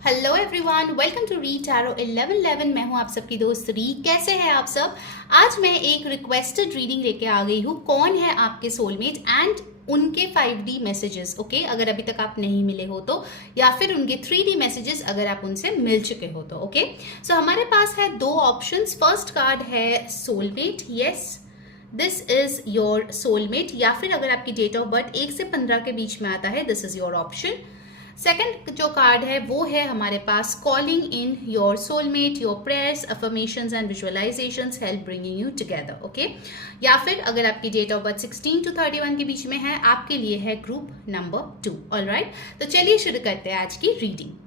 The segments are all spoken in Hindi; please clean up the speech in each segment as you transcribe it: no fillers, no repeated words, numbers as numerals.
Hello everyone, welcome to re tarot 1111। मैं हूं आप सबकी दोस्त री। कैसे हैं आप सब? आज मैं एक रिक्वेस्टेड रीडिंग लेके आ गई हूं। कौन है आपके सोलमेट एंड उनके 5D मैसेजेस। ओके, अगर अभी तक आप नहीं मिले हो तो, या फिर उनके 3D मैसेजेस अगर आप उनसे मिल चुके हो तो। ओके, सो हमारे पास है दो ऑप्शंस। फर्स्ट कार्ड है soulmate, yes this is your soulmate, या फिर अगर आपकी डेट ऑफ बर्थ 1 से 15 के बीच में आता है, this is your option. Second जो कार्ड है वो है हमारे पास calling in your soulmate, your prayers, affirmations and visualisations help bringing you together. Okay, या फिर अगर आपकी डेट ऑफ बर्थ 16 to 31 के बीच में है, आपके लिए है ग्रुप नंबर 2। ऑलराइट, तो चलिए शुरू करते हैं आज की reading.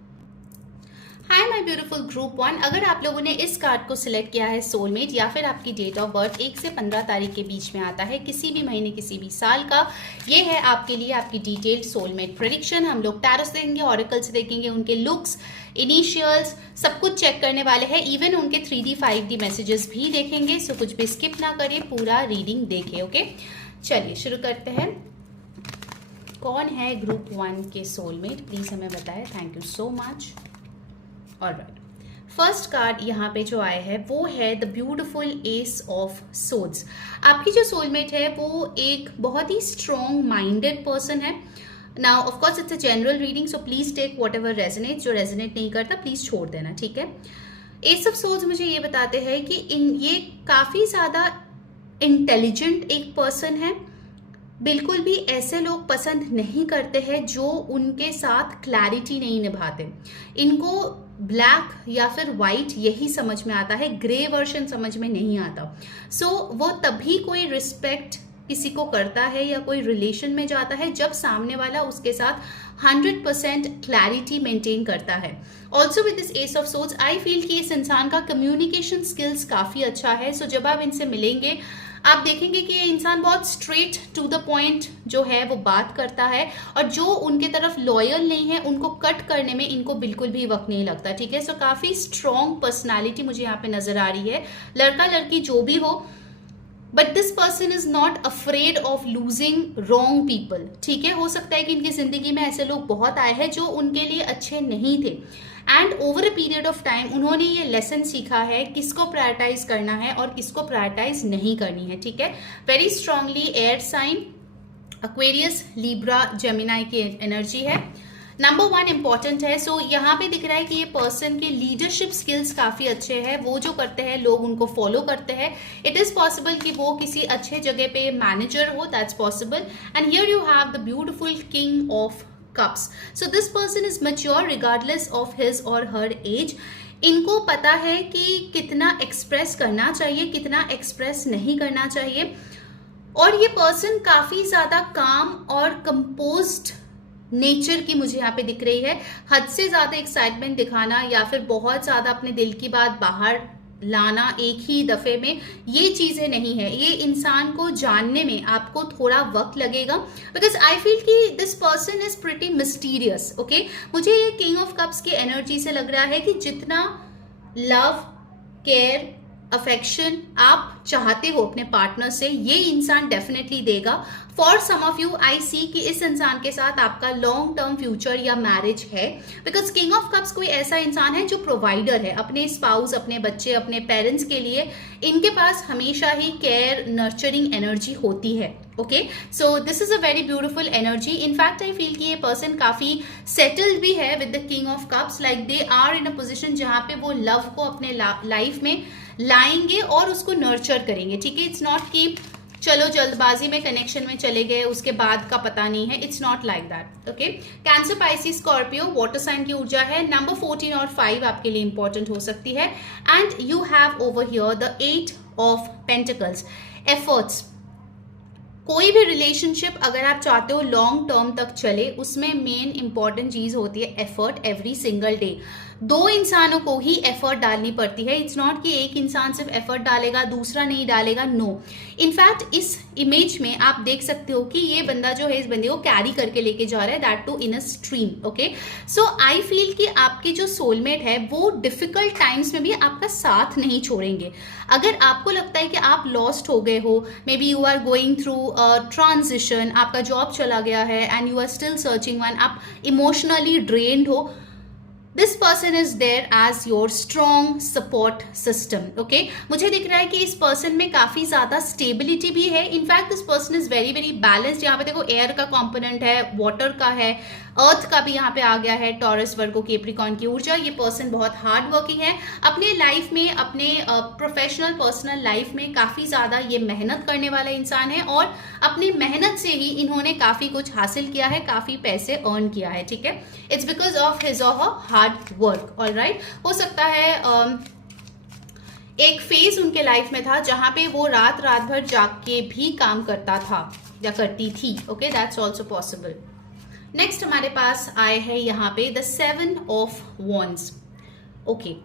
Hi my beautiful group 1, अगर आप लोगों ने इस कार्ड को सिलेक्ट किया है सोलमेट, या फिर आपकी डेट ऑफ बर्थ 1 से 15 तारीख के बीच में आता है, किसी भी महीने किसी भी साल का, ये है आपके लिए आपकी डिटेल्ड सोलमेट प्रेडिक्शन। हम लोग टैरो से देखेंगे, ऑरेकल से देखेंगे, उनके लुक्स, इनिशियल्स सब कुछ चेक करने वाले हैं। इवन उनके 3D 5D मैसेजेस भी देखेंगे। सो कुछ भी स्किप ना करिए, पूरा रीडिंग देखें। ओके, चलिए शुरू करते हैं। कौन है ग्रुप 1 के सोलमेट, प्लीज हमें बताएं। Thank you so much. Alright, first card यहाँ पे जो आए हैं वो है the beautiful ace of swords. आपकी जो सोलमेट है वो एक बहुत ही स्ट्रॉन्ग माइंडेड पर्सन है। Now of course it's a general reading, so please take whatever resonate. जो रेजोनेट नहीं करता प्लीज छोड़ देना, ठीक है। एस ऑफ सोर्ड्स मुझे ये बताते हैं कि ये काफी ज्यादा इंटेलिजेंट एक पर्सन है। बिल्कुल भी ऐसे लोग पसंद नहीं करते हैं जो उनके साथ क्लैरिटी नहीं निभाते। इनको ब्लैक या फिर वाइट यही समझ में आता है, ग्रे वर्जन समझ में नहीं आता। सो वो तभी कोई रिस्पेक्ट किसी को करता है या कोई रिलेशन में जाता है जब सामने वाला उसके साथ 100% क्लैरिटी मेंटेन करता है। Also with this S of swords I feel कि इस इंसान का कम्युनिकेशन स्किल्स काफी अच्छा है। सो जब आप इनसे मिलेंगे आप देखेंगे कि ये इंसान बहुत स्ट्रेट टू द पॉइंट जो है वो बात करता है, और जो उनके तरफ लॉयल नहीं है उनको कट करने में इनको बिल्कुल भी वक्त नहीं लगता, ठीक है। सो काफी स्ट्रॉन्ग पर्सनालिटी मुझे यहाँ पे नजर आ रही है, लड़का लड़की जो भी हो। But this person is not afraid of losing wrong people, ठीक है। हो सकता है कि इनकी जिंदगी में ऐसे लोग बहुत आए हैं जो उनके लिए अच्छे नहीं थे, and over a period of time उन्होंने ये लेसन सीखा है किसको प्रायोरिटाइज करना है और किसको प्रायोरिटाइज नहीं करनी है, ठीक है। Very strongly air sign, Aquarius, Libra, Gemini की एनर्जी है। नंबर 1 इंपॉर्टेंट है। सो यहाँ पे दिख रहा है कि ये पर्सन के लीडरशिप स्किल्स काफी अच्छे हैं। वो जो करते हैं लोग उनको फॉलो करते हैं। इट इज पॉसिबल कि वो किसी अच्छे जगह पे मैनेजर हो, that's possible. And here you have the beautiful king of cups. So this person is mature regardless of his or her age. इनको पता है कि कितना एक्सप्रेस करना चाहिए, कितना एक्सप्रेस नहीं करना चाहिए, और ये पर्सन काफी ज्यादा काम और कंपोज्ड नेचर की मुझे यहाँ पे दिख रही है। हद से ज्यादा एक्साइटमेंट दिखाना या फिर बहुत ज्यादा अपने दिल की बात बाहर लाना एक ही दफे में, ये चीजें नहीं है। ये इंसान को जानने में आपको थोड़ा वक्त लगेगा, बिकॉज आई फील कि this person is pretty mysterious. Okay, मुझे ये किंग ऑफ कप्स की एनर्जी से लग रहा है कि जितना लव, केयर, अफेक्शन आप चाहते हो अपने पार्टनर से, ये इंसान डेफिनेटली देगा। For some of you I see कि इस इंसान के साथ आपका लॉन्ग टर्म फ्यूचर या मैरिज है, बिकॉज किंग ऑफ कप्स कोई ऐसा इंसान है जो प्रोवाइडर है अपने स्पाउस, अपने बच्चे, अपने पेरेंट्स के लिए। इनके पास हमेशा ही केयर, नर्चरिंग एनर्जी होती है। Okay, so this is a very beautiful energy. In fact I feel कि ये पर्सन काफी सेटल्ड भी है with the king of cups. Like they are in a position जहां पे वो लव को अपने लाइफ में लाएंगे और उसको नर्चर करेंगे, ठीक है। इट्स नॉट कि चलो जल्दबाजी में कनेक्शन में चले गए, उसके बाद का पता नहीं है। It's not like that. Okay, Cancer, Pisces, Scorpio, water sign की ऊर्जा है। नंबर 14 और 5 आपके लिए इंपॉर्टेंट हो सकती है। And you have over here the 8 of pentacles, efforts. कोई भी रिलेशनशिप अगर आप चाहते हो लॉन्ग टर्म तक चले, उसमें मेन इंपॉर्टेंट चीज होती है एफर्ट एवरी सिंगल डे। दो इंसानों को ही एफर्ट डालनी पड़ती है। इट्स नॉट कि एक इंसान सिर्फ एफर्ट डालेगा दूसरा नहीं डालेगा, नो। इनफैक्ट इस इमेज में आप देख सकते हो कि ये बंदा जो है इस बंदे को कैरी करके लेके जा रहा है, that too in a stream. Okay, so I feel कि आपके जो सोलमेट है वो डिफिकल्ट टाइम्स में भी आपका साथ नहीं छोड़ेंगे। अगर आपको लगता है कि आप लॉस्ट हो गए हो, maybe you are going through transition, आपका जॉब चला गया है and you are still searching one, आप इमोशनली ड्रेन्ड हो, this person is there as your strong support system. Okay, मुझे दिख रहा है कि इस पर्सन में काफी ज्यादा स्टेबिलिटी भी है। In fact this person is very very balanced. यहाँ पे देखो एयर का कंपोनेंट है, वाटर का है, अर्थ का भी यहाँ पे आ गया है, टॉरस, वर्गो, कैप्रिकॉर्न की ऊर्जा। ये पर्सन बहुत हार्ड वर्किंग है अपने लाइफ में, अपने प्रोफेशनल पर्सनल लाइफ में काफी ज्यादा ये मेहनत करने वाला इंसान है और अपनी मेहनत से ही इन्होंने काफी कुछ हासिल किया है, काफी पैसे अर्न किया है। ठीक है, इट्स बिकॉज ऑफ हिज और हर हार्ड वर्क। ऑलराइट, हो सकता है एक फेज उनके लाइफ में था जहां पे वो रात रात भर जाग के भी काम करता था या करती थी। Okay, that's also possible. Next हमारे पास आए हैं यहाँ पे द 7 ऑफ वॉन्ड्स। ओके,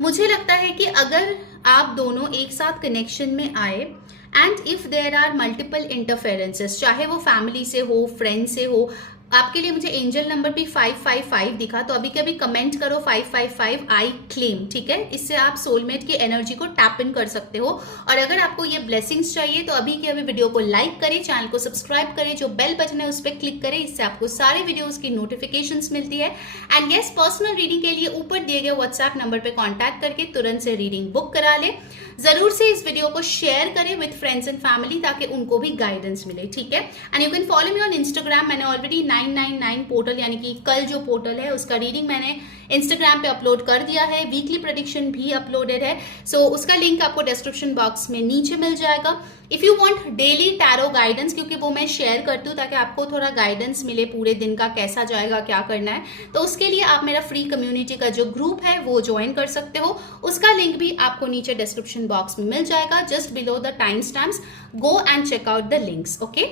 मुझे लगता है कि अगर आप दोनों एक साथ कनेक्शन में आए and if there are multiple interferences, चाहे वो फैमिली से हो, फ्रेंड से हो, आपके लिए मुझे एंजल नंबर भी 555 दिखा, तो अभी कभी कमेंट करो 555 आई क्लेम। ठीक है, इससे आप सोलमेट की एनर्जी को टैप इन कर सकते हो। और अगर आपको ये ब्लेसिंग्स चाहिए तो अभी के अभी वीडियो को लाइक करें, चैनल को सब्सक्राइब करें, जो बेल बटन है उस पर क्लिक करें, इससे आपको सारे वीडियोस की नोटिफिकेशंस मिलती है। एंड यस, पर्सनल रीडिंग के लिए ऊपर दिए गए व्हाट्सएप नंबर पर कॉन्टैक्ट करके तुरंत से रीडिंग बुक करा ले। जरूर से इस वीडियो को शेयर करें विद फ्रेंड्स एंड फैमिली ताकि उनको भी गाइडेंस मिले। ठीक है, and you can follow me on Instagram. मैंने ऑलरेडी 999 पोर्टल यानी कि कल जो पोर्टल है उसका रीडिंग मैंने इंस्टाग्राम पे अपलोड कर दिया है, वीकली प्रेडिक्शन भी अपलोडेड है। सो उसका लिंक आपको डिस्क्रिप्शन बॉक्स में नीचे मिल जाएगा। If you want daily tarot guidance, क्योंकि वो मैं शेयर करती हूँ ताकि आपको थोड़ा गाइडेंस मिले पूरे दिन का, कैसा जाएगा, क्या करना है, तो उसके लिए आप मेरा फ्री कम्युनिटी का जो ग्रुप है वो ज्वाइन कर सकते हो। उसका लिंक भी आपको नीचे डिस्क्रिप्शन बॉक्स में मिल जाएगा, just below the time stamps. Go and check out the links. Okay,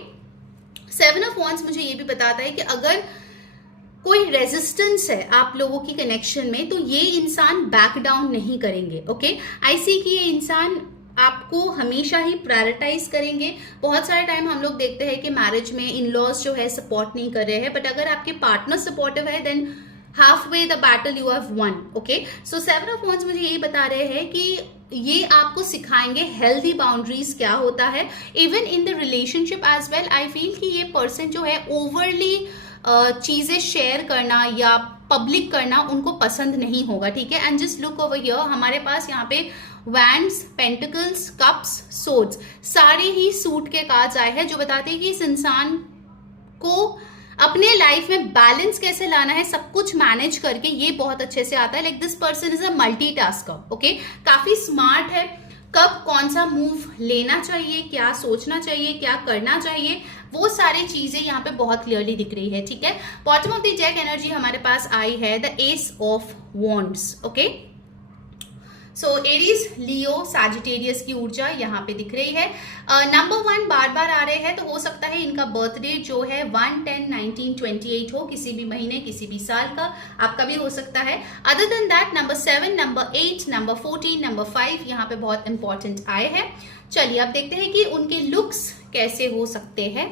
7 of wands मुझे ये भी बताता है कि अगर कोई रेजिस्टेंस है आप लोगों की कनेक्शन में तो ये इंसान बैक डाउन नहीं करेंगे। ओके, आई सी कि ये इंसान आपको हमेशा ही प्रायोरिटाइज करेंगे। बहुत सारे टाइम हम लोग देखते हैं कि मैरिज में इन लॉज जो है सपोर्ट नहीं कर रहे हैं, बट अगर आपके पार्टनर सपोर्टिव है than half way the battle you have one. Okay, so 7 of wands मुझे यही बता रहे हैं कि ये आपको सिखाएंगे हेल्दी बाउंड्रीज क्या होता है, even in the relationship as well. I feel कि ये पर्सन जो है ओवरली चीजें शेयर करना या पब्लिक करना उनको पसंद नहीं होगा। ठीक है, and just look over here, हमारे पास यहाँ पे वैंड्स, पेंटिकल्स, कप्स, सोर्ड्स, सारे ही सूट के कार्ड्स आए हैं जो बताते हैं कि इस इंसान को अपने लाइफ में बैलेंस कैसे लाना है, सब कुछ मैनेज करके ये बहुत अच्छे से आता है। Like this person is a multitasker. Okay, काफी स्मार्ट है, कब कौन सा मूव लेना चाहिए, क्या सोचना चाहिए, क्या करना चाहिए, वो सारी चीजें यहाँ पे बहुत क्लियरली दिख रही है। ठीक है, bottom of the deck energy हमारे पास आई है the S of wands. Okay, so Aries, Leo, Sagittarius की ऊर्जा यहाँ पे दिख रही है। नंबर 1 बार बार आ रहे हैं, तो हो सकता है इनका बर्थडे जो है 1/10/1928 हो, किसी भी महीने, किसी भी साल का, आपका भी हो सकता है। Other than that number 7, number 8, number 14, number 5 यहाँ पे बहुत इंपॉर्टेंट आए हैं। चलिए अब देखते हैं कि उनके लुक्स कैसे हो सकते हैं।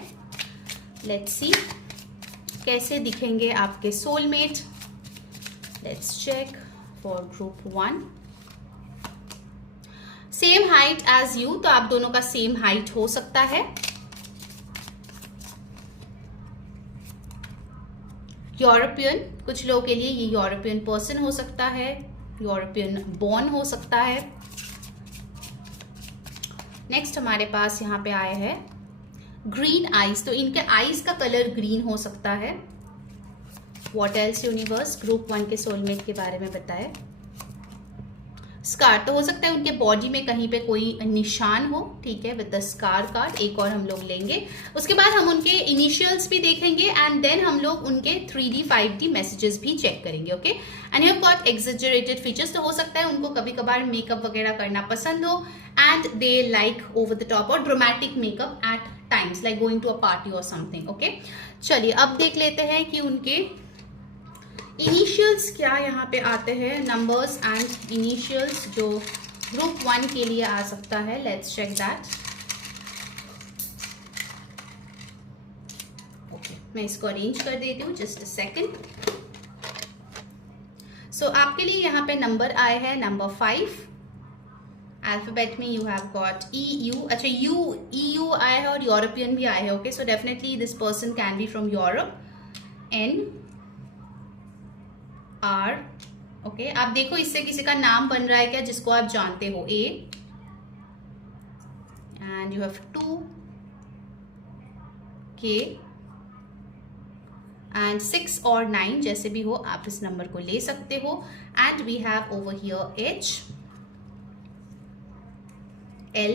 लेट्स सी कैसे दिखेंगे आपके soulmate. Let's check for group 1। Same height as you, तो आप दोनों का सेम हाइट हो सकता है। यूरोपियन, कुछ लोगों के लिए ये यूरोपियन पर्सन हो सकता है, यूरोपियन बॉर्न हो सकता है। नेक्स्ट हमारे पास यहाँ पे आए हैं ग्रीन आईज, तो इनके आईज का कलर ग्रीन हो सकता है। व्हाट एल्स यूनिवर्स ग्रुप 1 के सोलमेट के बारे में बताए। स्कार, तो हो सकता है उनके बॉडी में कहीं पे कोई निशान हो। ठीक है, विद द स्कार कार्ड एक और हम लोग लेंगे। उसके बाद हम उनके इनिशियल्स भी देखेंगे एंड देन हम लोग उनके 3D 5D मैसेजेस भी चेक करेंगे। Okay, and you have got exaggerated features, तो हो सकता है उनको कभी कभार मेकअप वगैरह करना पसंद हो and they like over the top और dramatic makeup at times like going to a party और समथिंग। ओके, चलिए अब देख लेते हैं कि उनके इनिशियल्स क्या यहाँ पे आते हैं, नंबर्स एंड इनिशियल्स जो ग्रुप 1 के लिए आ सकता है। Let's check that. ओके, मैं इसको अरेंज कर देती हूँ, जस्ट अ सेकेंड। सो आपके लिए यहाँ पे नंबर आए हैं नंबर 5। अल्फाबेट में यू हैव गॉट EU, अच्छा EU आया है और यूरोपियन भी आया है। Okay, so definitely this person can be from Europe. N R okay आप देखो इससे किसी का नाम बन रहा है क्या जिसको आप जानते हो, ए, एंड यू हैव 2 के एंड 6 और 9 जैसे भी हो आप इस नंबर को ले सकते हो। And we have over here H, L,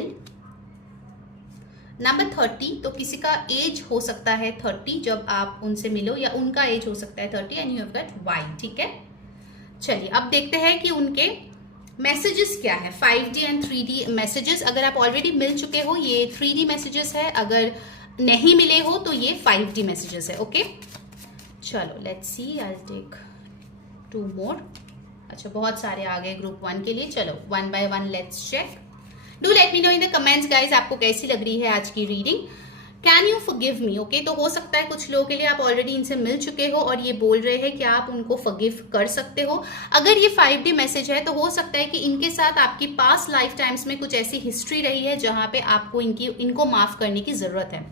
number 30, तो किसी का एज हो सकता है 30 जब आप उनसे मिलो, या उनका एज हो सकता है 30 and you have got Y. ठीक है, चलिए अब देखते हैं कि उनके मैसेजेस क्या है, 5D एंड 3D मैसेजेस। अगर आप ऑलरेडी मिल चुके हो ये 3D मैसेजेस है, अगर नहीं मिले हो तो ये 5D मैसेजेस है। ओके चलो let's see, I will take 2 more. अच्छा बहुत सारे आ गए ग्रुप 1 के लिए, चलो 1 by 1 let's check. Do let me know in the comments guys आपको कैसी लग रही है आज की reading. Can you forgive me, okay तो हो सकता है कुछ लोगों के लिए आप ऑलरेडी इनसे मिल चुके हो और ये बोल रहे हैं कि आप उनको फॉरगिव कर सकते हो। अगर ये 5D मैसेज है तो हो सकता है कि इनके साथ आपकी पास्ट लाइफ टाइम्स में कुछ ऐसी हिस्ट्री रही है जहां पे आपको इनको माफ करने की जरूरत है।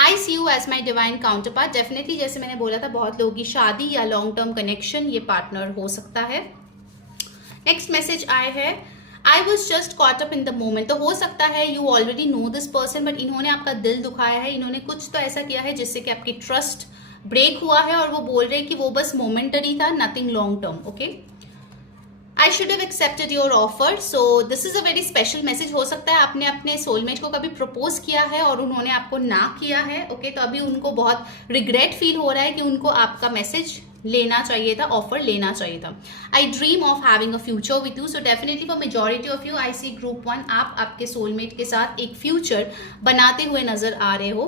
I see you as my divine counterpart, definitely जैसे मैंने बोला था बहुत लोगों की शादी या लॉन्ग टर्म कनेक्शन ये पार्टनर हो सकता है। नेक्स्ट मैसेज आए है I was just caught up in the moment, तो हो सकता है you already know this person but इन्होंने आपका दिल दुखाया है, इन्होंने कुछ तो ऐसा किया है जिससे कि आपकी ट्रस्ट ब्रेक हुआ है और वो बोल रहे हैं कि वो बस मोमेंटरी था, nothing long term. Okay I should have accepted your offer, so this is a very special message. हो सकता है आपने अपने सोलमेट को कभी प्रपोज किया है और उन्होंने आपको ना किया है। ओके तो अभी उनको बहुत रिग्रेट फील हो रहा है कि उनको आपका मैसेज लेना चाहिए था, ऑफर लेना चाहिए था। I dream of having a future with you, so definitely for majority of you I see group 1 आप आपके सोलमेट के साथ एक फ्यूचर बनाते हुए नजर आ रहे हो।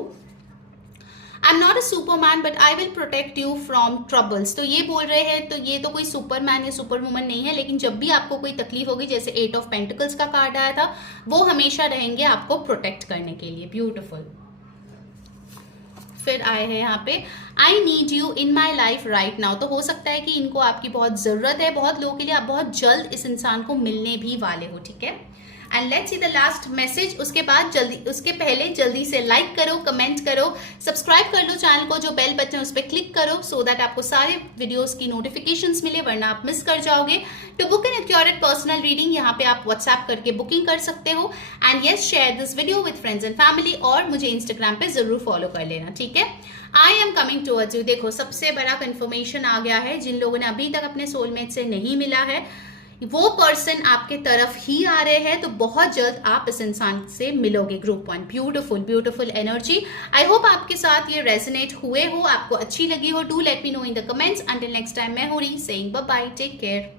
I am not a Superman but I will protect you from troubles, तो ये बोल रहे हैं तो ये तो कोई सुपरमैन या सुपर वुमन नहीं है, लेकिन जब भी आपको कोई तकलीफ होगी, जैसे 8 ऑफ पेंटिकल्स का कार्ड आया था, वो हमेशा रहेंगे आपको प्रोटेक्ट करने के लिए। ब्यूटिफुल। फिर आए हैं यहाँ पे I need you in my life right now, तो हो सकता है कि इनको आपकी बहुत जरूरत है, बहुत लोगों के लिए आप बहुत जल्द इस इंसान को मिलने भी वाले हो। ठीक है and let's see the last message. उसके पहले जल्दी से लाइक करो, कमेंट करो, सब्सक्राइब कर लो चैनल को, जो बेल बटन है उस पर क्लिक करो सो दैट आपको सारे वीडियोस की नोटिफिकेशंस मिले, वरना आप मिस कर जाओगे। To book an accurate personal reading यहाँ पे आप व्हाट्सएप करके बुकिंग कर सकते हो। And yes share this video with friends and family, और मुझे इंस्टाग्राम पे जरूर फॉलो कर लेना। ठीक है I am coming towards you. देखो सबसे बड़ा कंफर्मेशन आ गया है, जिन लोगों ने अभी तक अपने सोलमेट से नहीं मिला है वो पर्सन आपके तरफ ही आ रहे हैं, तो बहुत जल्द आप इस इंसान से मिलोगे। Group 1 beautiful beautiful energy. I hope आपके साथ ये रेजोनेट हुए हो, आपको अच्छी लगी हो। Do let me know in the comments. Until next time मैं हुरी saying bye bye, take care.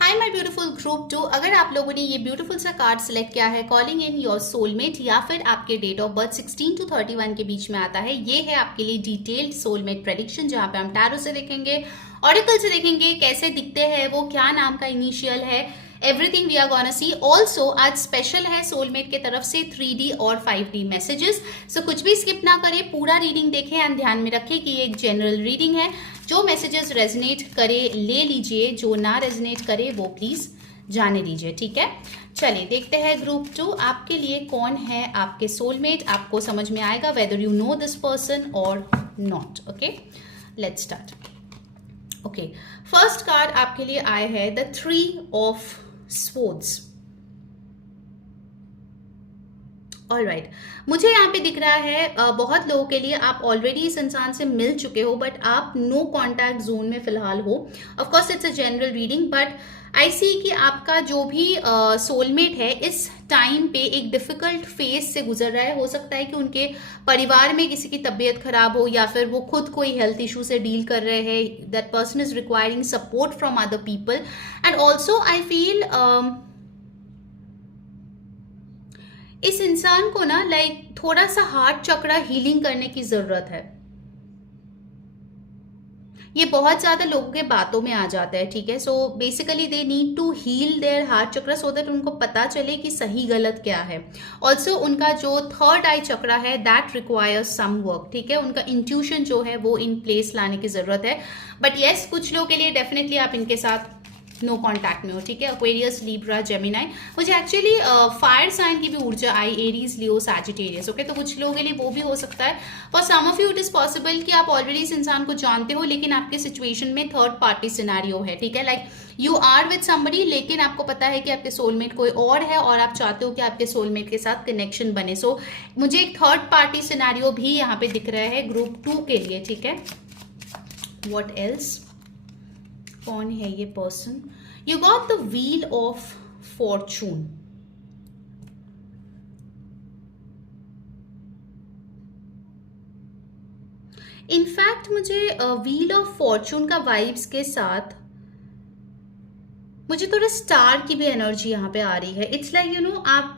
Hi my beautiful group 2, अगर आप लोगों ने ये ब्यूटीफुल सा कार्ड सिलेक्ट किया है कॉलिंग इन योर सोलमेट, या फिर आपके डेट ऑफ बर्थ 16 to 31 के बीच में आता है, ये है आपके लिए डिटेल्ड सोलमेट प्रेडिक्शन, जहां पे हम टैरो से देखेंगे, ऑरेकल से देखेंगे कैसे दिखते हैं वो, क्या नाम का इनिशियल है, everything we are gonna see. Also आज स्पेशल है सोलमेट के तरफ से 3D और 5D मैसेजेस, सो कुछ भी स्किप ना करें, पूरा रीडिंग देखें एंड ध्यान में रखें कि ये एक जनरल रीडिंग है। जो मैसेजेस रेजनेट करे ले लीजिए, जो ना रेजनेट करे वो प्लीज जाने दीजिए। ठीक है चलिए देखते हैं ग्रुप 2 आपके लिए कौन है आपके सोलमेट। आपको समझ में आएगा whether you know this person और not. Okay let's start. Okay first card आपके लिए आए है द 3 of Swords। ऑलराइट मुझे यहाँ पे दिख रहा है बहुत लोगों के लिए आप ऑलरेडी इस इंसान से मिल चुके हो, बट आप नो कॉन्टैक्ट जोन में फिलहाल हो। Of course it's a general reading, but I see कि आपका जो भी सोलमेट है इस टाइम पे एक डिफिकल्ट फेज से गुजर रहा है। हो सकता है कि उनके परिवार में किसी की तबीयत खराब हो, या फिर वो खुद कोई हेल्थ इशू से डील कर रहे हैं। That person is requiring support from other people. And also I feel इस इंसान को ना थोड़ा सा हार्ट चक्रा हीलिंग करने की जरूरत है। ये बहुत ज्यादा लोगों के बातों में आ जाता है। ठीक है so basically they need to heal their heart chakra so that उनको पता चले कि सही गलत क्या है। ऑल्सो उनका जो 3rd आई चक्रा है दैट रिक्वायर्स सम वर्क। ठीक है उनका इंट्यूशन जो है वो इन प्लेस लाने की जरूरत है। बट येस कुछ लोगों के लिए डेफिनेटली आप इनके साथ नो कांटेक्ट में हो, ठीक है। Aquarius, Libra, Gemini. मुझे एक्चुअली फायर साइन की भी ऊर्जा आई, एरीज, लियो, सैजिटेरियस, ओके। तो कुछ लोगों के लिए वो भी हो सकता है। For some of you it is possible कि आप ऑलरेडी इस इंसान को जानते हो, लेकिन आपके सिचुएशन में थर्ड पार्टी सिनेरियो है, ठीक है। Like you are with somebody, लेकिन आपको पता है कि आपके सोलमेट कोई और है और आप चाहते हो कि आपके सोलमेट के साथ कनेक्शन बने। सो मुझे एक थर्ड पार्टी सिनेरियो भी यहाँ पे दिख रहा है ग्रुप 2 के लिए, ठीक है। व्हाट एल्स, कौन है ये person? You got the wheel of Fortune. In fact मुझे व्हील ऑफ फॉर्चून का वाइब्स के साथ मुझे थोड़ा स्टार की भी एनर्जी यहाँ पे आ रही है। इट्स लाइक यू नो, आप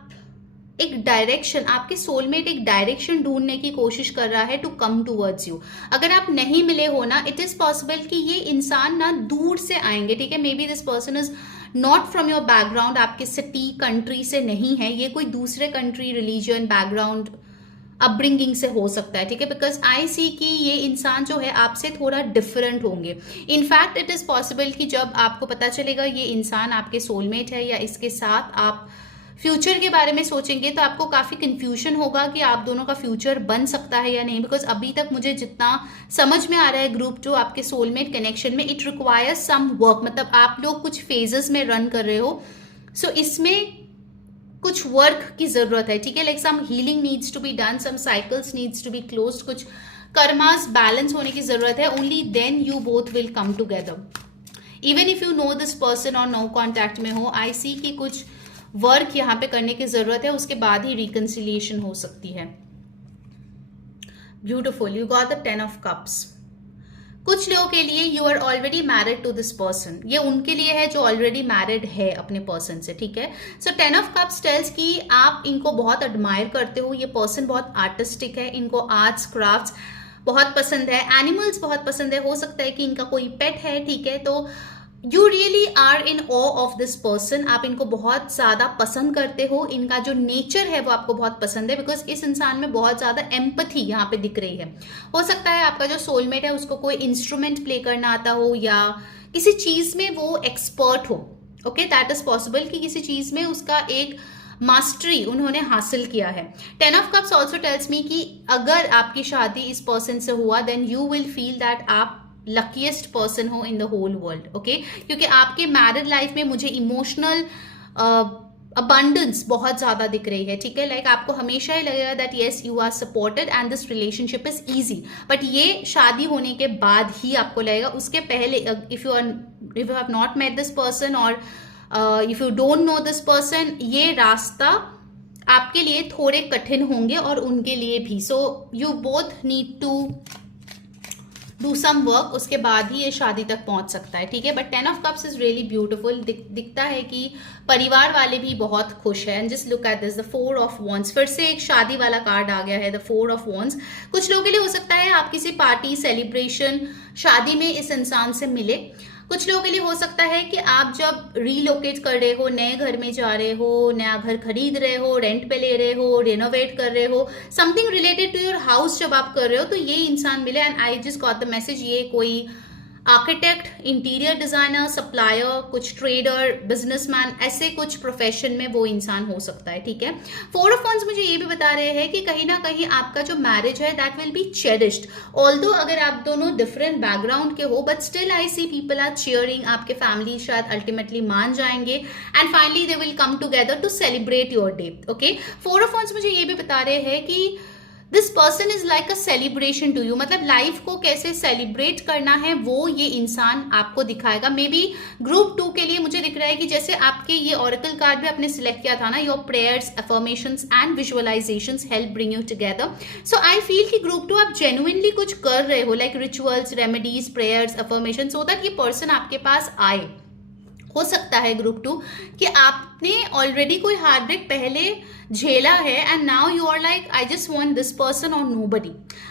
एक डायरेक्शन, आपके सोलमेट एक डायरेक्शन ढूंढने की कोशिश कर रहा है टू कम टूवर्ड्स यू। अगर आप नहीं मिले हो ना, इट इज पॉसिबल कि ये इंसान ना दूर से आएंगे, ठीक है। May be this person is not from your background, आपके सिटी कंट्री से नहीं है, ये कोई दूसरे कंट्री, रिलीजन, बैकग्राउंड, अपब्रिंगिंग से हो सकता है, ठीक है। बिकॉज आई सी कि ये इंसान जो है आपसे थोड़ा डिफरेंट होंगे। इनफैक्ट इट इज पॉसिबल कि जब आपको पता चलेगा ये इंसान आपके सोलमेट है या इसके साथ आप फ्यूचर के बारे में सोचेंगे, तो आपको काफी कंफ्यूजन होगा कि आप दोनों का फ्यूचर बन सकता है या नहीं। बिकॉज अभी तक मुझे जितना समझ में आ रहा है ग्रुप 2 आपके सोलमेट कनेक्शन में, इट रिक्वायर्स सम वर्क, मतलब आप लोग कुछ फेजेस में रन कर रहे हो। सो इसमें कुछ वर्क की जरूरत है, ठीक है। Like some healing needs to be done, some cycles needs to be close, कुछ कर्मास बैलेंस होने की जरूरत है। Only then you both will come together. Even if you know this person और नो कॉन्टैक्ट में हो, आई सी कि कुछ वर्क यहाँ पे करने की जरूरत है, उसके बाद ही रिकंसिलिएशन हो सकती है। Beautiful, you got the 10 of cups. कुछ लोगों के लिए you are already married to this person, ये उनके लिए है जो ऑलरेडी मैरिड है अपने पर्सन से, ठीक है। सो 10 ऑफ कप्स टेल्स कि आप इनको बहुत एडमायर करते हो। ये पर्सन बहुत आर्टिस्टिक है, इनको आर्ट्स क्राफ्ट्स बहुत पसंद है, एनिमल्स बहुत पसंद है, हो सकता है कि इनका कोई पेट है, ठीक है। तो you really are in awe of this person, आप इनको बहुत ज्यादा पसंद करते हो, इनका जो नेचर है वो आपको बहुत पसंद है। बिकॉज इस इंसान में बहुत ज्यादा एम्पथी यहाँ पे दिख रही है। हो सकता है आपका जो सोलमेट है उसको कोई इंस्ट्रूमेंट प्ले करना आता हो या किसी चीज में वो एक्सपर्ट हो, ओके। दैट इज पॉसिबल कि किसी चीज में उसका एक मास्टरी उन्होंने हासिल किया है। 10 of cups also tells me कि अगर आपकी शादी इस पर्सन से हुआ, then you will feel that आप लकीएस्ट पर्सन हो in the whole world, okay. क्योंकि आपके मैरिड लाइफ में मुझे इमोशनल अबंडेंस बहुत ज्यादा दिख रही है, ठीक है। लाइक आपको हमेशा ही लगेगा that yes you are supported and this relationship is easy. But ये शादी होने के बाद ही आपको लगेगा, उसके पहले if you have not met this person और if you don't know this person, ये रास्ता आपके लिए थोड़े कठिन होंगे और उनके लिए भी। So you both need to do some work, उसके बाद ही ये शादी तक पहुंच सकता है, ठीक है। But 10 of cups is really beautiful. दिखता है कि परिवार वाले भी बहुत खुश हैं। Just look at this, the 4 of wands, फिर से एक शादी वाला कार्ड आ गया है, द 4 ऑफ वॉन्ड्स। कुछ लोगों के लिए हो सकता है आप किसी पार्टी, सेलिब्रेशन, शादी में इस इंसान से मिले। कुछ लोगों के लिए हो सकता है कि आप जब रीलोकेट कर रहे हो, नए घर में जा रहे हो, नया घर खरीद रहे हो, रेंट पे ले रहे हो, रेनोवेट कर रहे हो, something related to your house जब आप कर रहे हो, तो ये इंसान मिले। And I just got the message, ये कोई आर्किटेक्ट, इंटीरियर डिजाइनर, सप्लायर, कुछ ट्रेडर, बिजनेसमैन, ऐसे कुछ प्रोफेशन में वो इंसान हो सकता है, ठीक है। 4 ऑफ वॉन्ड्स मुझे ये भी बता रहे हैं कि कहीं ना कहीं आपका जो मैरिज है that will be cherished. Although अगर आप दोनों डिफरेंट बैकग्राउंड के हो, but still I see people are cheering. आपके फैमिली शायद अल्टीमेटली मान जाएंगे and finally they will come together to celebrate your day, okay. 4 of wands मुझे ये भी बता रहे हैं कि this person is like a celebration to you, मतलब लाइफ को कैसे सेलिब्रेट करना है वो ये इंसान आपको दिखाएगा। मे बी ग्रुप 2 के लिए मुझे दिख रहा है कि जैसे आपके ये ऑरेकल कार्ड भी आपने सिलेक्ट किया था ना, your prayers, affirmations and visualisations help bring you together. So I feel कि ग्रुप 2 आप जेन्युइनली कुछ कर रहे हो, like rituals, remedies, prayers, affirmation, so that ये पर्सन आपके पास आए। हो सकता है ग्रुप 2 कि आप आपने ऑलरेडी कोई हार्ट ब्रेक पहले झेला है and now you are like I just want this person और नोबडी।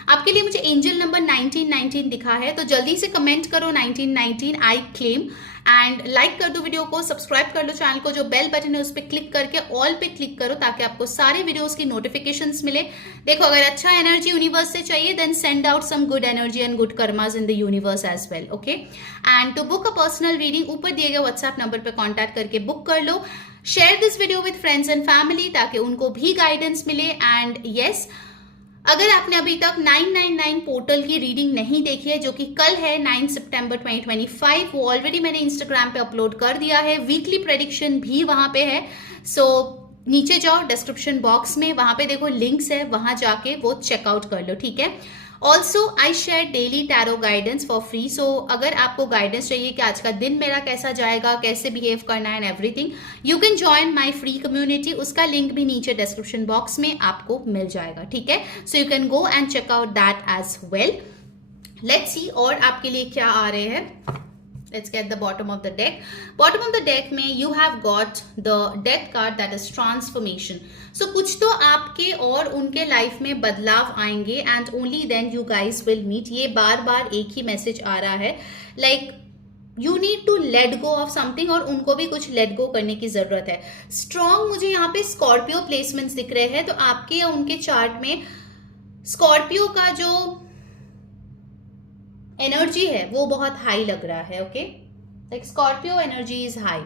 आपके लिए मुझे एंजल नंबर 1919 दिखा है, तो जल्दी से कमेंट करो 1919 आई क्लेम, एंड लाइक कर दो वीडियो को, सब्सक्राइब कर लो चैनल को, जो बेल बटन है उस पर क्लिक करके ऑल पे क्लिक करो ताकि आपको सारे वीडियोस की नोटिफिकेशंस मिले। देखो, अगर अच्छा एनर्जी यूनिवर्स से चाहिए then send out some good energy and good karmas in the universe as well, okay. And to book a personal reading ऊपर दिए गए व्हाट्सएप नंबर पर कॉन्टैक्ट करके बुक कर लो। Share this video with friends and family ताकि उनको भी गाइडेंस मिले। एंड यस, अगर आपने अभी तक 999 पोर्टल की रीडिंग नहीं देखी है, जो कि कल है 9 सितंबर 2025, वो ऑलरेडी मैंने इंस्टाग्राम पे अपलोड कर दिया है। वीकली प्रेडिक्शन भी वहां पे है, सो नीचे जाओ डिस्क्रिप्शन बॉक्स में, वहां पे देखो लिंक्स है, वहां जाके वो चेकआउट कर लो, ठीक है। Also I share daily tarot guidance for free, so अगर आपको गाइडेंस चाहिए कि आज का दिन मेरा कैसा जाएगा, कैसे बिहेव करना है and everything, you can join my free community. उसका लिंक भी नीचे डिस्क्रिप्शन बॉक्स में आपको मिल जाएगा, ठीक है। So you can go and check out that as well. Let's see और आपके लिए क्या आ रहे हैं। Let's get the bottom of the deck. Bottom of the deck में you have got the death card, that is transformation. So कुछ तो आपके और उनके लाइफ में बदलाव आएंगे and only then you guys will meet. ये बार बार एक ही मैसेज आ रहा है, like you need to let go of something, और उनको भी कुछ let go करने की जरूरत है। स्ट्रॉन्ग मुझे यहाँ पे स्कॉर्पियो प्लेसमेंट्स दिख रहे हैं, तो आपके या उनके चार्ट में स्कॉर्पियो का जो एनर्जी है वो बहुत हाई लग रहा है, okay. Like Scorpio energy is high.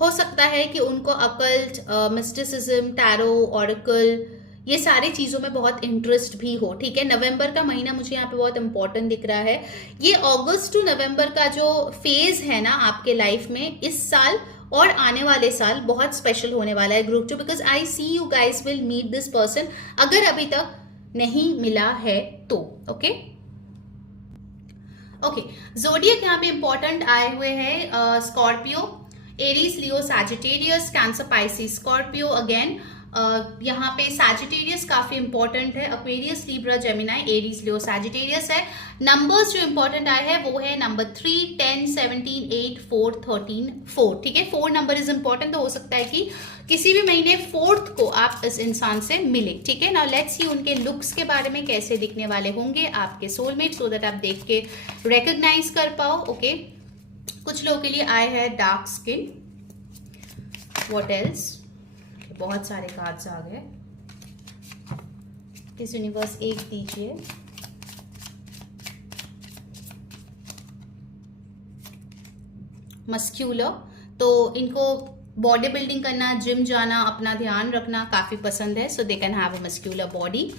हो सकता है कि उनको अकल्ट, मिस्टिसिज्म, टैरो, ऑरेकल, ये सारी चीजों में बहुत इंटरेस्ट भी हो, ठीक है। नवंबर का महीना मुझे यहाँ पे बहुत इंपॉर्टेंट दिख रहा है। ये अगस्त टू नवंबर का जो फेज है ना आपके लाइफ में, इस साल और आने वाले साल बहुत स्पेशल होने वाला है group 2, because I see you guys will meet this person, अगर अभी तक नहीं मिला है तो, ओके। ओके, जोडियक यहाँ पे इंपॉर्टेंट आए हुए हैं, Scorpio, Aries, Leo, Sagittarius, Cancer, Pisces, Scorpio again. यहाँ पे सैजिटेरियस काफी इंपॉर्टेंट है, Aquarius, Libra, Gemini, Aries, Leo, Sagittarius है। नंबर्स जो इंपॉर्टेंट आए हैं वो है नंबर 3, 10, 17, 8, 4, 13, 4, ठीक है। 4 नंबर इज इंपॉर्टेंट, तो हो सकता है कि किसी भी महीने 4th को आप इस इंसान से मिले, ठीक है। नाउ लेट्स सी उनके लुक्स के बारे में कैसे दिखने वाले होंगे आपके सोलमेट, सो दैट आप देख के रिकॉग्नाइज कर पाओ, ओके। कुछ लोगों के लिए आए हैं डार्क स्किन, व्हाट एल्स, बहुत सारे कार्ड्स आ गए। इस यूनिवर्स एक दीजिए। मस्क्यूलर, तो इनको बॉडी बिल्डिंग करना, जिम जाना, अपना ध्यान रखना काफी पसंद है, so they can have a muscular body.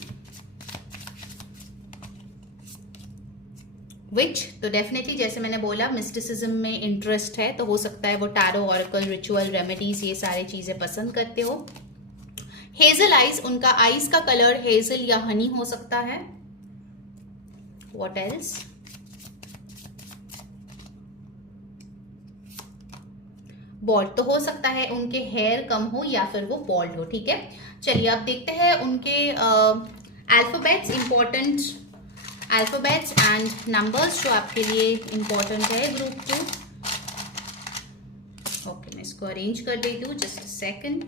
Which, तो डेफिनेटली जैसे मैंने बोला मिस्टिसिज्म में इंटरेस्ट है, तो हो सकता है वो टैरो, ऑरेकल, रिचुअल, रेमेडीज, ये सारी चीजें पसंद करते हो। हेजल आइज, उनका आइज का कलर हेजल या हनी हो सकता है। व्हाट एल्स, बॉल्ड, तो हो सकता है उनके हेयर कम हो या फिर वो बॉल्ड हो, ठीक है। चलिए अब देखते हैं उनके alphabets, important alphabets and numbers जो आपके लिए इंपॉर्टेंट है ग्रुप 2। ओके, मैं इसको अरेंज कर देती हूँ, just a second.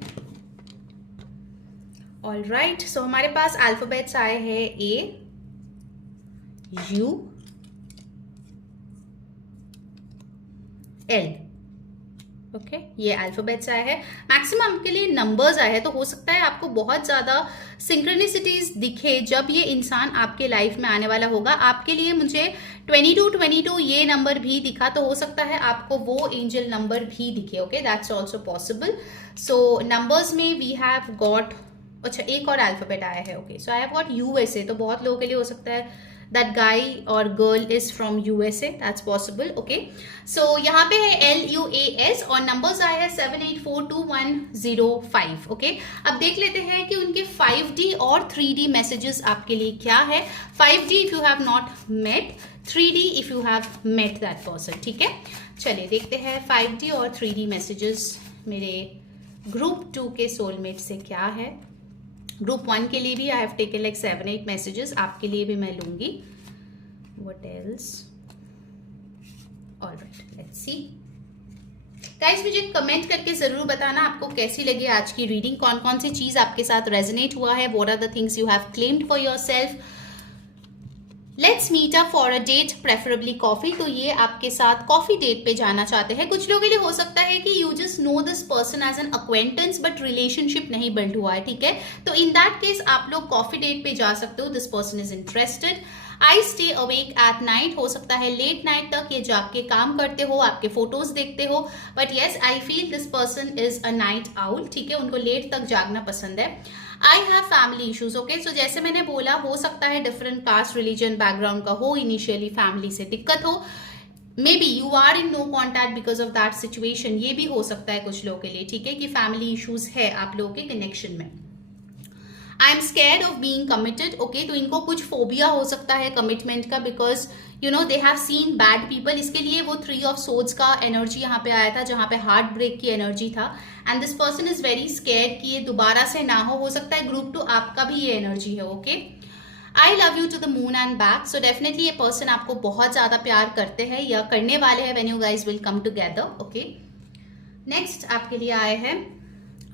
All right, so हमारे पास अल्फाबेट्स आए हैं ए, यू, एल, ओके, ये अल्फाबेट्स आए हैं। मैक्सिमम के लिए नंबर्स आए हैं, तो हो सकता है आपको बहुत ज्यादा सिंक्रोनिसिटीज दिखे जब ये इंसान आपके लाइफ में आने वाला होगा। आपके लिए मुझे 22 ये नंबर भी दिखा, तो हो सकता है आपको वो एंजल नंबर भी दिखे, okay, that's also possible. So numbers में वी हैव गॉट, अच्छा एक और अल्फाबेट आया है, okay, so I have got USA, तो बहुत लोगों के लिए हो सकता है that guy or girl is from USA, that's possible, okay। so यहाँ पे है LUAS और नंबर्स आए हैं 784210 ओके। अब देख लेते हैं कि उनके 5D और 3D मैसेजेस आपके लिए क्या है। 5D if you have not met, 3D if you have met that person, ठीक है। चलिए देखते हैं 5D और 3D मैसेजेस मेरे ग्रुप 2 के सोलमेट से क्या है। ग्रुप 1 के लिए भी I have taken like 7-8 messages, आपके लिए भी मैं लूंगी। What else, alright, let's see. Guys मुझे कमेंट करके जरूर बताना आपको कैसी लगी आज की रीडिंग, कौन कौन सी चीज आपके साथ रेजोनेट हुआ है, what are the things you have claimed for yourself. Let's meet up for a date, preferably coffee. तो ये आपके साथ कॉफी डेट पे जाना चाहते हैं। कुछ लोगों के लिए हो सकता है कि you just know this person as an acquaintance but relationship नहीं बिल्ड हुआ है, ठीक है। तो इन दैट केस आप लोग कॉफी डेट पे जा सकते हो। This person is interested. I stay awake at night, हो सकता है लेट नाइट तक ये जाग के काम करते हो, आपके फोटोज देखते हो, but yes I feel this person is a night owl, ठीक है, उनको लेट तक जागना पसंद है। I have family issues, okay. So जैसे मैंने बोला, हो सकता है डिफरेंट कास्ट रिलीजन बैकग्राउंड का हो, इनिशियली फैमिली से दिक्कत हो, maybe you are in no contact because of that situation, ये भी हो सकता है कुछ लोगों के लिए, ठीक है, कि फैमिली इशूज है आप लोगों के कनेक्शन में। I am scared of being committed, okay. तो इनको कुछ फोबिया हो सकता है कमिटमेंट का, because you know they have seen bad people. इसके लिए वो 3 ऑफ सोर्ड्स का एनर्जी यहाँ पे आया था, जहाँ पे हार्ट ब्रेक की एनर्जी था। And this person is very scared कि ये दोबारा से ना हो सकता है ग्रुप 2 आपका भी ये एनर्जी है, okay. I love you to the moon and back, so definitely ये पर्सन आपको बहुत ज्यादा प्यार करते हैं या करने वाले हैं when you guys will come together, okay. Next आपके लिए आए हैं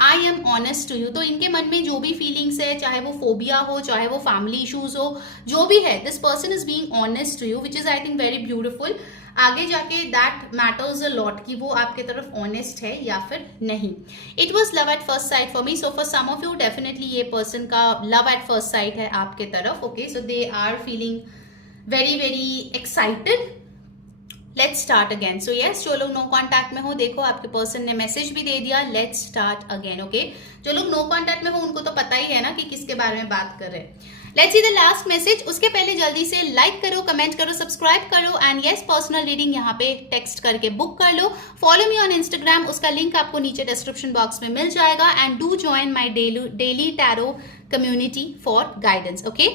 I am honest to you. तो इनके मन में जो भी फीलिंग्स है, चाहे वो फोबिया हो, चाहे वो फैमिली इशूज हो, जो भी है, this person is being honest to you, which is I think very beautiful. आगे जाके दैट मैटर्स अ लॉट कि वो आपके तरफ ऑनेस्ट है या फिर नहीं। It was love at first sight for me, so for some of you definitely ये पर्सन का लव एट फर्स्ट साइट है आपके तरफ, okay. So they are feeling very very excited. Let's start again. So yes, जो लोग नो कॉन्टैक्ट में हो, देखो आपके पर्सन ने मैसेज भी दे दिया, लेट्स स्टार्ट अगेन, ओके। जो लोग नो कॉन्टैक्ट में हो उनको तो पता ही है ना कि किसके बारे में बात कर रहे हैं। Let's see the last message. उसके पहले जल्दी से लाइक करो, कमेंट करो, सब्सक्राइब करो एंड यस, पर्सनल रीडिंग यहाँ पे टेक्स्ट करके बुक कर लो। फॉलो मी ऑन इंस्टाग्राम, उसका लिंक आपको नीचे डिस्क्रिप्शन बॉक्स में मिल जाएगा। And do join my daily tarot community for guidance, okay.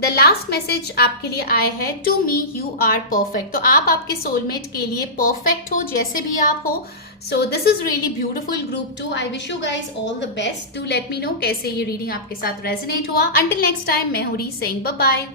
The last message आपके लिए आया है, to me you are perfect. तो आप आपके सोलमेट के लिए परफेक्ट हो, जैसे भी आप हो। सो this is really beautiful group 2। I wish you guys all the best. Do let me no कैसे ये रीडिंग आपके साथ रेजोनेट हुआ। अंटिल नेक्स्ट टाइम, मैं हूं री सेइंग बाय बाय।